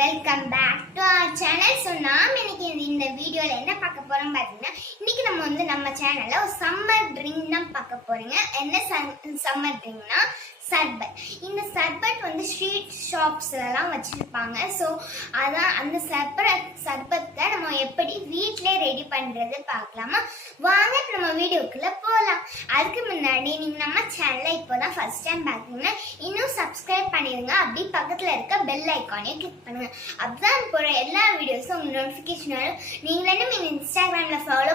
Welcome back to our channel. So நாம் இன்னைக்கு இந்த வீடியோவில் என்ன பார்க்க போகிறோம் பார்த்தீங்கன்னா, இன்னைக்கு நம்ம சேனலில் ஒரு சம்மர் ட்ரிங்க் தான் பார்க்க போகிறீங்க. என்ன சம்மர் ட்ரிங்க்னா சர்பத். இந்த சர்பத் ஸ்ட்ரீட் ஷாப்ஸ்லாம் வச்சுருப்பாங்க. ஸோ அதான் அந்த சர்பத்தை நம்ம எப்படி வீட்டிலே ரெடி பண்ணுறது பார்க்கலாமா? வாங்க நம்ம வீடியோக்குள்ளே போகலாம். அதுக்கு முன்னாடி நீங்கள் நம்ம சேனலை இப்போ தான் ஃபர்ஸ்ட் டைம் பார்த்தீங்கன்னா இன்னும் சப்ஸ்கிரைப் பண்ணிடுங்க. அப்படி பக்கத்தில் இருக்க பெல் ஐக்கானையும் கிளிக் பண்ணுங்கள். அப்பதான் போகிற எல்லா வீடியோஸும் உங்கள் நோட்டிஃபிகேஷன் வரும். நீங்கள் என்ன இன்ஸ்டாகிராமில் ஃபாலோ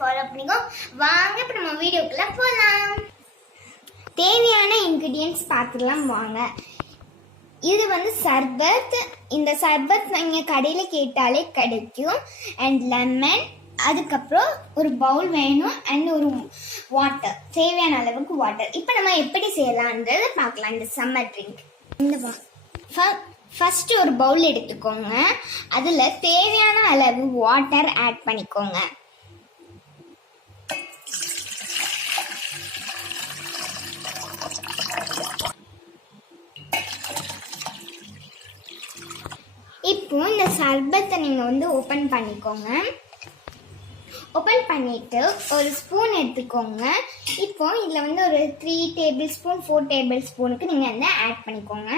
ஃபாலோ பண்ணிக்கோ. வாங்க இப்போ நம்ம வீடியோக்குள்ளே போகலாம். தேவையான இன்கிரீடியன்ட்ஸ் பார்த்துக்கலாம் வாங்க. இது சர்பத். இந்த சர்பத் நீங்கள் கடையில் கேட்டாலே கிடைக்கும். அண்ட் லெமன், அதுக்கப்புறம் ஒரு பவுல் வேணும். அண்ட் ஒரு வாட்டர், தேவையான அளவுக்கு வாட்டர். இப்போ நம்ம எப்படி செய்யலான்றது பார்க்கலாம். இந்த சம்மர் ட்ரிங்க் ஃபர்ஸ்ட் ஒரு பவுல் எடுத்துக்கோங்க. அதில் தேவையான அளவு வாட்டர் ஆட் பண்ணிக்கோங்க. இப்போ இந்த சர்பத்தை நீங்கள் ஓப்பன் பண்ணிக்கோங்க. ஓப்பன் பண்ணிட்டு ஒரு ஸ்பூன் எடுத்துக்கோங்க. இப்போ இதில் ஒரு 3 டேபிள் ஸ்பூன் 4 டேபிள் ஸ்பூனுக்கு நீங்கள் ஆட் பண்ணிக்கோங்க.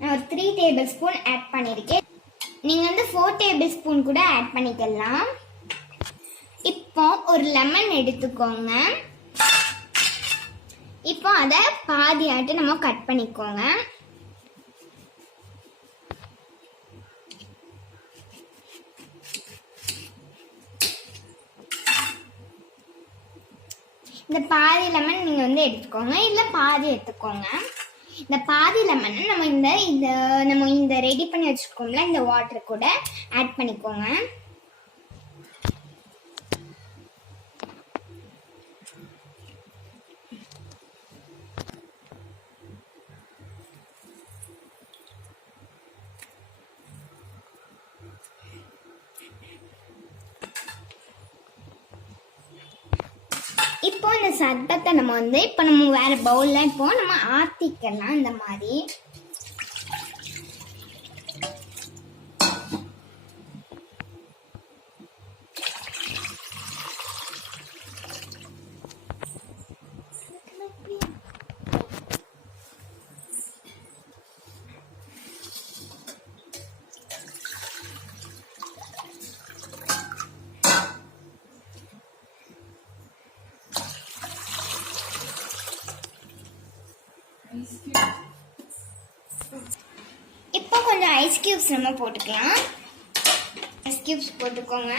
நான் ஒரு 3 டேபிள் ஸ்பூன் ஆட் பண்ணியிருக்கேன். நீங்கள் 4 டேபிள் ஸ்பூன் கூட ஆட் பண்ணிக்கலாம். இப்போ ஒரு லெமன் எடுத்துக்கோங்க. இப்போ அதை பாதியாட்டு நம்ம கட் பண்ணிக்கோங்க. இந்த பாதி லெமன் நீங்கள் எடுத்துக்கோங்க, இல்லை பாதி எடுத்துக்கோங்க. இந்த பாதி லெமனை நம்ம இந்த ரெடி பண்ணி வச்சுருக்கோம்ல இந்த வாட்டர் கூட ஆட் பண்ணிக்கோங்க. இப்போ இந்த சர்பத்தை நம்ம வேற பவுல்ல இப்போ நம்ம ஆத்திக்கலாம். இந்த மாதிரி இப்போ கொஞ்சம் ஐஸ் கியூப்ஸ் நம்ம போட்டுக்கலாம். ஐஸ் கியூப்ஸ் போட்டுக்கோங்க.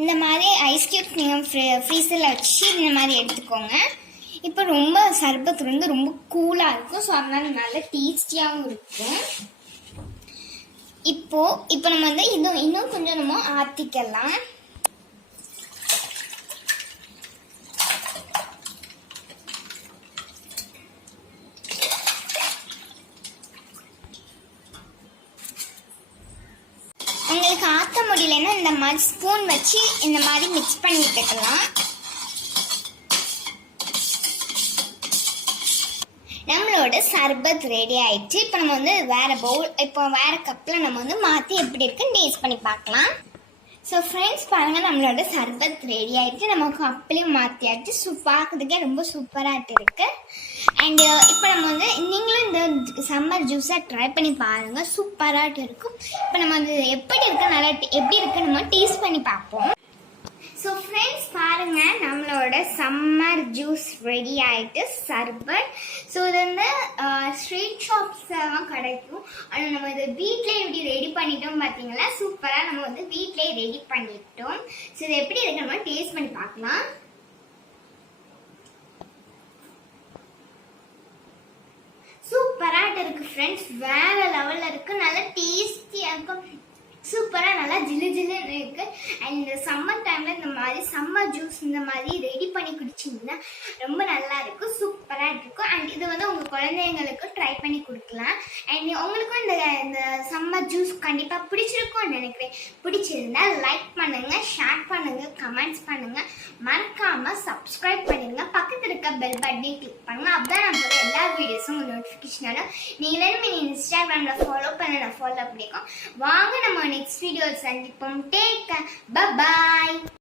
இந்த மாதிரி ஐஸ் கியூப்ஸ் நீங்கள் ஃப்ரீசரில் வச்சு இந்த மாதிரி எடுத்துக்கோங்க. இப்போ ரொம்ப சர்பத் ரொம்ப கூலாக இருக்கும். ஸோ அதனால நல்ல டேஸ்டியாகவும் இருக்கும். இப்போ நம்ம இன்னும் கொஞ்சம் நம்ம ஆற்றிக்கலாம். உங்களுக்கு ஆற்ற முடியலன்னா இந்த மாதிரி ஸ்பூன் வச்சு இந்த மாதிரி மிக்ஸ் பண்ணி விட்டுக்கலாம். நம்மளோட சர்பத் ரெடி ஆயிடுச்சு. இப்போ நம்ம வேற பவுல், இப்போ வேற கப்பில் நம்ம மாற்றி எப்படி இருக்குன்னு டேஸ்ட் பண்ணி பார்க்கலாம். ஸோ ஃப்ரெண்ட்ஸ் பாருங்கள், நம்மளோட சர்பத் ரெடி ஆகிடுச்சு. நம்ம கப்லேயும் மாற்றியாச்சு. பார்க்கறதுக்கே ரொம்ப சூப்பராகிட்டு இருக்கு. அண்ட் இப்போ நம்ம நீங்களும் இந்த சம்மர் ஜூஸை ட்ரை பண்ணி பாருங்கள், சூப்பராகிட்டு இருக்கும். இப்போ நம்ம எப்படி இருக்கு நம்ம டேஸ்ட் பண்ணி பார்ப்போம். ஸோ ஃப்ரெண்ட்ஸ் பாருங்கள், நம்மளோட சம்மர் ஜூஸ் ரெடி ஆகிட்டு சர்பத். ஸோ இது ஸ்ட்ரீட் ஷாப்ஸ்லாம் கிடைக்கும். ஆனால் நம்ம இதை வீட்டிலே எப்படி ரெடி பண்ணிட்டோம் பார்த்தீங்களா? சூப்பராக நம்ம வீட்டிலே ரெடி பண்ணிட்டோம். ஸோ இது எப்படி இருக்கு நம்ம டேஸ்ட் பண்ணி பார்க்கலாம். சூப்பராக இருக்கு ஃப்ரெண்ட்ஸ், வேற லெவலில் இருக்கு. நல்லா டேஸ்டியாக இருக்கும். சூப்பரா நல்லா ஜிலு ஜிலுன்னு இருக்கு. அண்ட் இந்த சம்மர் டைம்ல இந்த மாதிரி சம்மர் ஜூஸ் இந்த மாதிரி ரெடி பண்ணி குடிச்சிங்கன்னா ரொம்ப நல்லா இருக்கும், சூப்பரா இருக்கும். அண்ட் இது உங்க குழந்தைங்களுக்கு ட்ரை பண்ணி கொடுக்கலாம். அண்ட் உங்களுக்கும் இந்த சம்மர் ஜூஸ் கண்டிப்பாக பிடிச்சிருக்கும்னு நினைக்கிறேன். பிடிச்சிருந்தா லைக் பண்ணுங்க, ஷேர் பண்ணுங்க, கமெண்ட்ஸ் பண்ணுங்க, மறக்காம சப்ஸ்கிரைப் பண்ணிடுங்க. பக்கத்தில் இருக்க பெல் பட்டனையும் கிளிக் பண்ணுங்க. அப்பதான் நான் போகிற எல்லா வீடியோஸும் உங்களுக்கு நோட்டிஃபிகேஷன் வரும். நீங்களும் இன்ஸ்டாகிராமில் ஃபாலோ பண்ண ஃபாலோ பண்ணிக்கோ. வாங்க நம்ம நெக்ஸ்ட் வீடியோ சந்திப்போம். Take care, by.